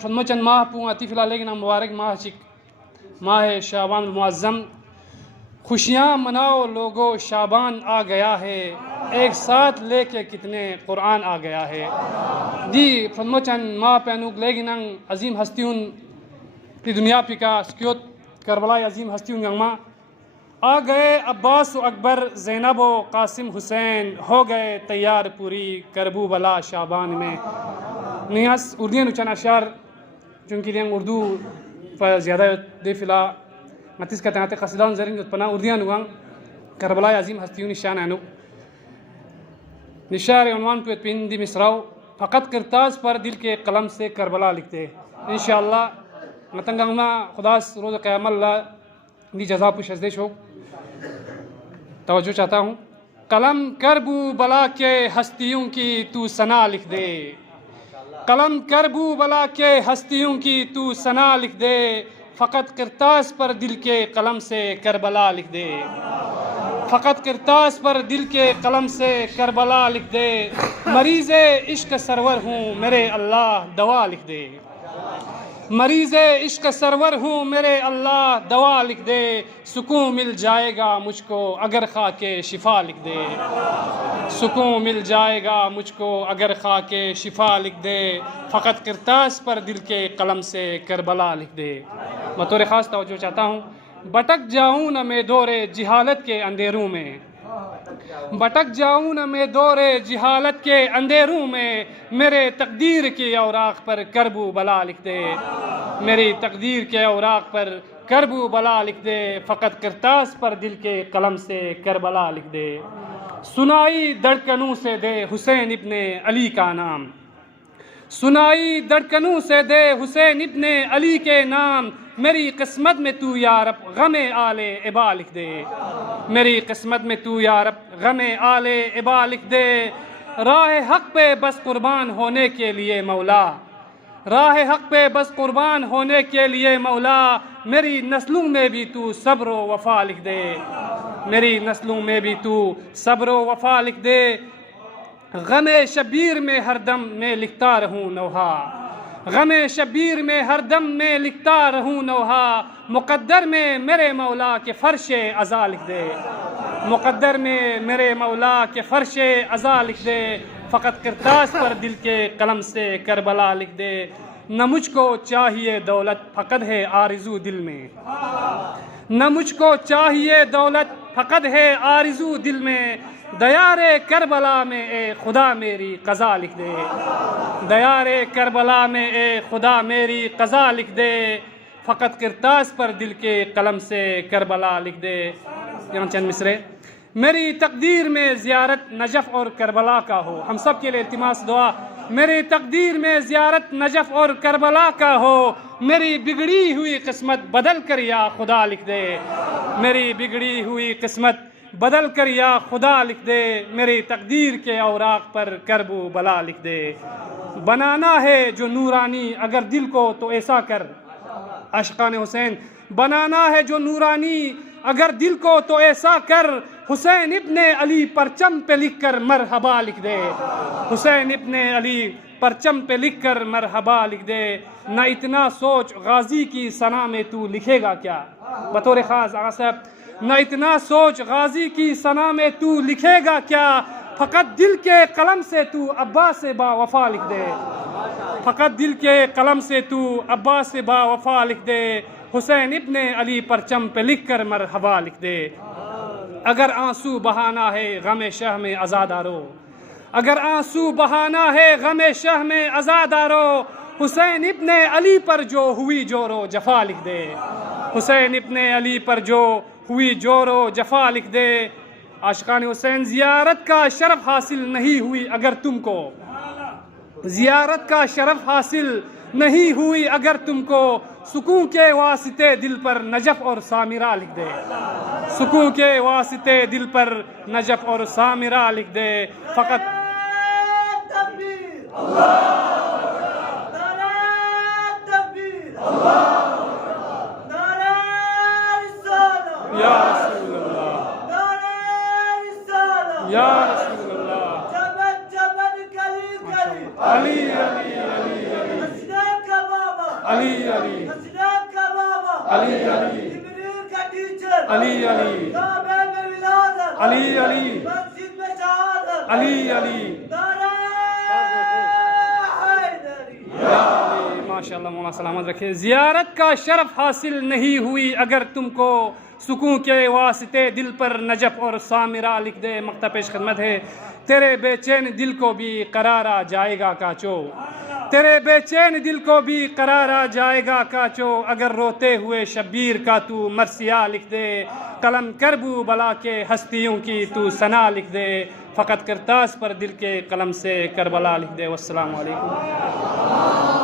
فرمو چند ماہ پوں آتی فی الحال لیکن مبارک ماہ چک ماہ شعبان المعظم خوشیاں مناؤ لوگو شعبان آ گیا ہے ایک ساتھ لے کے کتنے قرآن آ گیا ہے دی فرمو چند ماہ پینوک لیکن عظیم ہستیون دی دنیا پی کا سکیوت کربلا عظیم ہستیون گنگما آ گئے عباس و اکبر زینب و قاسم حسین ہو گئے تیار پوری کربو بلا شعبان میں نیاس اردین چند اشعار چونکہ لیں اردو پر زیادہ دے فلا متیس کا تناتے قصیدان زرین پنا اردیان ہوگا کربلا عظیم ہستیون نشان اینو نشار عنوان پہ پین دی مصراؤ فقط کرتاز پر دل کے قلم سے کربلا لکھتے انشاءاللہ متنگا خدا روز قیام اللہ دی جزا پوش ازدیش ہو توجہ چاہتا ہوں قلم کربو بلا کے ہستیوں کی تو ثنا لکھ دے قلم کربو بلا کے ہستیوں کی تو ثنا لکھ دے فقط کرتاز پر دل کے قلم سے کربلا لکھ دے فقط کرتاز پر دل کے قلم سے کربلا لکھ دے مریض عشق سرور ہوں میرے اللہ دوا لکھ دے مریض عشق سرور ہوں میرے اللہ دوا لکھ دے سکون مل جائے گا مجھ کو اگر خاک شفا لکھ دے سکون مل جائے گا مجھ کو اگر خاک شفا لکھ دے فقط کرتاز پر دل کے قلم سے کربلا لکھ دے بطور خاص توجہ چاہتا ہوں بٹک جاؤں نہ میں دور جہالت کے اندھیروں میں بٹک جاؤں نہ میں دور جہالت کے اندھیروں میں میرے تقدیر کے اوراق پر کربو بلا لکھ دے میری تقدیر کے اوراق پر کربو بلا لکھ دے فقط کرتاز پر دل کے قلم سے کربلا لکھ دے سنائی دھڑکنوں سے دے حسین ابن علی کا نام سنائی دھڑکنوں سے دے حسین ابن علی کے نام میری قسمت میں تو یا رب غم آل ابا لکھ دے میری قسمت میں تو یا رب غم آل ابا لکھ دے راہ حق پہ بس قربان ہونے کے لیے مولا راہ حق پہ بس قربان ہونے کے لیے مولا میری نسلوں میں بھی تو صبر و وفا لکھ دے میری نسلوں میں بھی تو صبر و وفا لکھ دے غم شبیر میں ہر دم میں لکھتا رہوں نوحہ غم شبیر میں ہر دم میں لکھتا رہوں نوحہ مقدر میں میرے مولا کے فرش عزا لکھ دے مقدر میں میرے مولا کے فرش عزا لکھ دے فقط کرتاز پر دل کے قلم سے کربلا لکھ دے نہ مجھ کو چاہیے دولت فقط ہے آرزو دل میں نہ مجھ کو چاہیے دولت فقط ہے آرزو دل میں دیار کربلا میں اے خدا میری قضا لکھ دے دیار کربلا میں اے خدا میری قضا لکھ دے فقط کرتاز پر دل کے قلم سے کربلا لکھ دے یہاں چند مصرے میری تقدیر میں زیارت نجف اور کربلا کا ہو ہم سب کے لیے التماس دعا میری تقدیر میں زیارت نجف اور کربلا کا ہو میری بگڑی ہوئی قسمت بدل کر یا خدا لکھ دے میری بگڑی ہوئی قسمت بدل کر یا خدا لکھ دے میری تقدیر کے اوراق پر کربو بلا لکھ دے بنانا ہے جو نورانی اگر دل کو تو ایسا کر عاشقان حسین بنانا ہے جو نورانی اگر دل کو تو ایسا کر حسین ابن علی پرچم پہ لکھ کر مرحبا لکھ دے حسین ابن علی پرچم پہ لکھ کر مرحبا لکھ دے نہ اتنا سوچ غازی کی ثنا میں تو لکھے گا کیا بطور خاص آغا صاحب نہ اتنا سوچ غازی کی ثنا میں تو لکھے گا کیا فقط دل کے قلم سے تو عباس با وفا لکھ دے فقط دل کے قلم سے تو عباس با وفا لکھ دے حسین ابن علی پرچم پہ لکھ کر مرحبا لکھ دے اگر آنسو بہانا ہے غم شہ میں عزادارو اگر آنسو بہانا ہے غم شہ میں عزادارو حسین ابن علی پر جو ہوئی جورو جفا لکھ دے حسین ابن علی پر جو ہوئی جورو جفا لکھ دے عاشقان حسین زیارت کا شرف حاصل نہیں ہوئی اگر تم کو زیارت کا شرف حاصل نہیں ہوئی اگر تم کو سکون کے واسطے دل پر نجف اور سامرا لکھ دے سکون کے واسطے دل پر نجف اور سامرا لکھ دے فقط یا رسول اللہ یا رسول اللہ علی علی علی علی علی علی حسنین کا بابا علی علی جبریل کا ٹیچر علی علی کعبے میں ولادت علی علی مسجد میں شہادت علی علی نعرہ حیدری یا علی ماشاءاللہ مولانا سلامت رکھے. زیارت کا شرف حاصل نہیں ہوئی اگر تم کو سکون کے واسطے دل پر نجف اور سامرا لکھ دے. مقطع پیش خدمت ہے. تیرے بے چین دل کو بھی قرار آ جائے گا کاچو, تیرے بے چین دل کو بھی قرار آ جائے گا کاچو, اگر روتے ہوئے شبیر کا تو مرثیہ لکھ دے, قلم کربو بلا کے ہستیوں کی تو ثنا لکھ دے, فقط کرتاس پر دل کے قلم سے کربلا لکھ دے. والسلام علیکم.